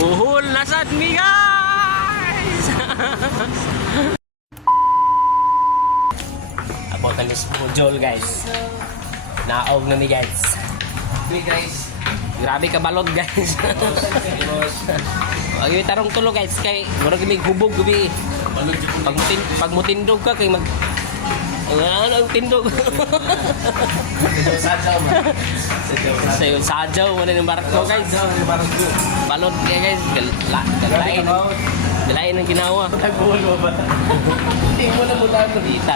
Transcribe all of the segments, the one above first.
Buhol na sad mi guys. About ang Pujol guys. Naog na mi guys. Okay guys. Grabe ka balod guys. Wag mi tarong tulo guys kay murag mi hubog gabi. Pag mutindog ka kay mag ano tindog. Sajaw mana ng barko guys. Balod kaya guys. Galain ang ginawa. Hindi mo na mula ang nakita.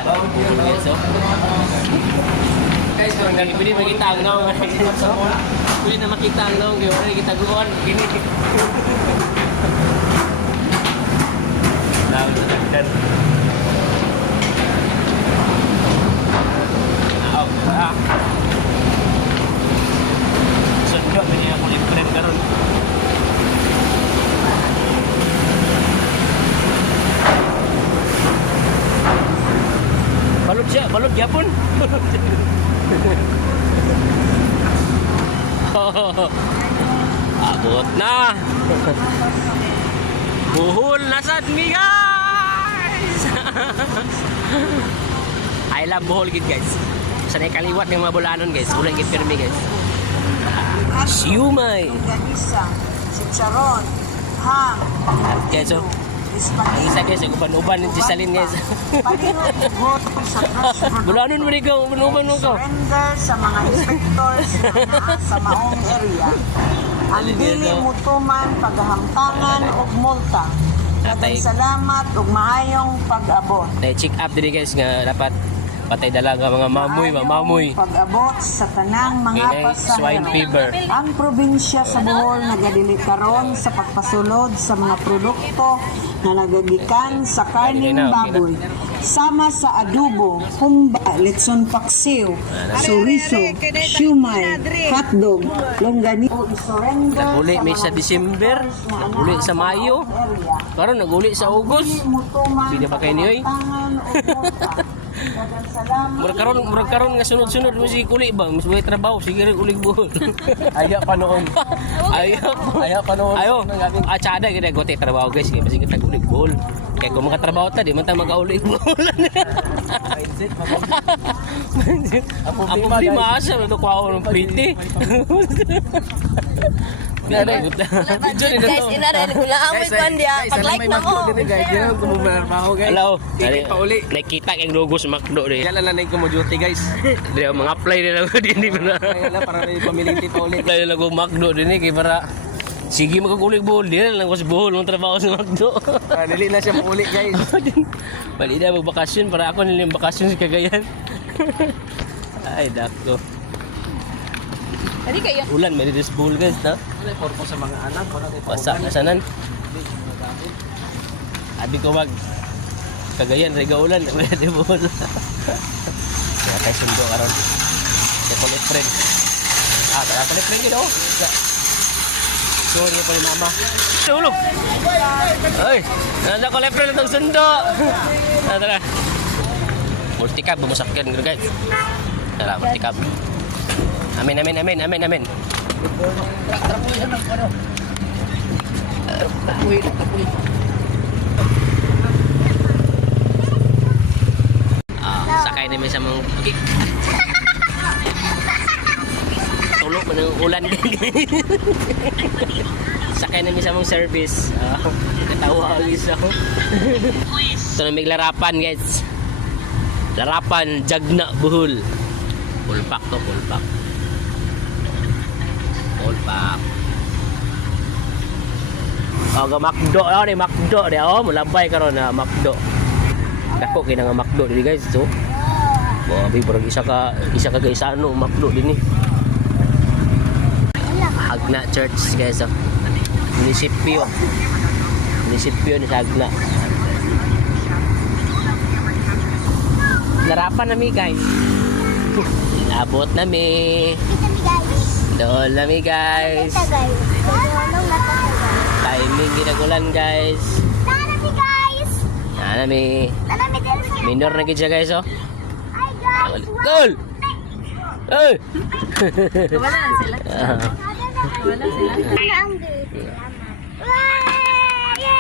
Guys, kung pwede makita ang naong. Pwede na makita ang naong. Kaya wala kita guwan. Gini. Naong sa tagdan. Naong. Sundo, pwede na kulit-kulit karon. Balot Japon. Abot na. Buhol na sad mi guys. I love Bohol gid guys. Sanay kaliwat ng mga bulanon guys. Ulan gid pirmi guys. Siumay. Ganisa, chicharon, ham, Guys, so Spaghetti. isa guys, uban-uban ng Gisalin guys. Palihog igot sa cross Bulanon mo ikaw, uban-uban mo ko. surrender sa mga inspectors na naa sa maong area. Ang dili mutuman paghahamtangan ug multa. Daghang salamat ug maayong pag-abot. Na-check up din guys nga dapat patay dalaga mga mamoy. Pag-abot sa tanang mga pasahero. Swine fever. Ang probinsya sa Bohol nagadili karon sa pagpasulod sa mga produkto na nagagikan sa karning baboy sama sa adobo, humba, litson paksiw, suriso, siumay, hotdog, longganisa. Nag-uli may sa December, uli sa Mayo, karon nag-uli sa August. Hindi pa kayo niyoy. Murag karon nga sunod-sunod mo si kuli ba? Mas may trabaho sige rin ulig buhol. Aya pa noon. Ayaw. Ayo. Tsada gid gote trabaho guys, kay basi kita ulig buhol. Kaya kung makatrabaho ta di man ta mag-ulig buhol. Ang problema asa na to kuha ng pretty. Guys, inarin ko lang amoy ko dia. Pag-like na mo. Guys, yan ko mo trabaho guys. Hello. Ikit pa uli. Nakita kang logo sa McDo di. Yan lang ko mo duty guys. Di mga apply nila ko din na. Kaya para may pamiliti pa uli. Apply nila ko McDo din kay para sige magkukulig buhol di lang ko sa buhol mong trabaho sa McDo. Dili na siya mauli guys. Bali na magbakasyon para ako nilang bakasyon sa Cagayan. Ay dako. Dali kayo. Ulan may Red Bull guys na. Ano purpose sa mga anak? Basa na sanan. Abi ko wag Cagayan rega ulan may Red Bull. Kaya tayo sundo karon. Sa kulit friend. Tara kulit friend yun Sorry pa ni mama. Tulog. Ay, nanda ko level itong sundo. Tara. Multicab bumusakyan gitu guys. Tara, multicab. Amin. Sakay namin sa mga tulog man ng ulan. Sakay namin sa mong service. Katawa agis ako. Ito na may larapan guys. Larapan Jagna Bohol. Pulpak to, pulpak. Oh, ga McDo ni McDo dia. Oh, mulabay karon na McDo. Dako kay nga McDo dili guys. So, abi barang isa ka guys ano McDo dinhi. Hagna Church guys. Munisipyo ni Hagna. Larapan nami guys. Abot nami. Doon nami guys. Timing ginagulan guys. Nami. Minor na gid siya guys oh. Goal. Hey. Wala na sila. Wala sila.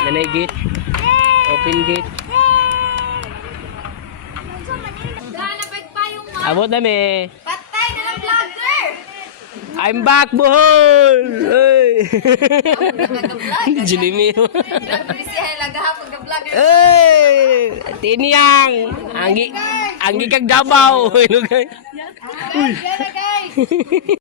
Nanay gate. Open gate. Abot na me. Patay na ng vlogger! I'm back, bohol! Ay! Jimmy. Nagpisihan lang gahapon ka vlogger. Ay! Tiniyang! Anggi kag Davao. Guys, guys!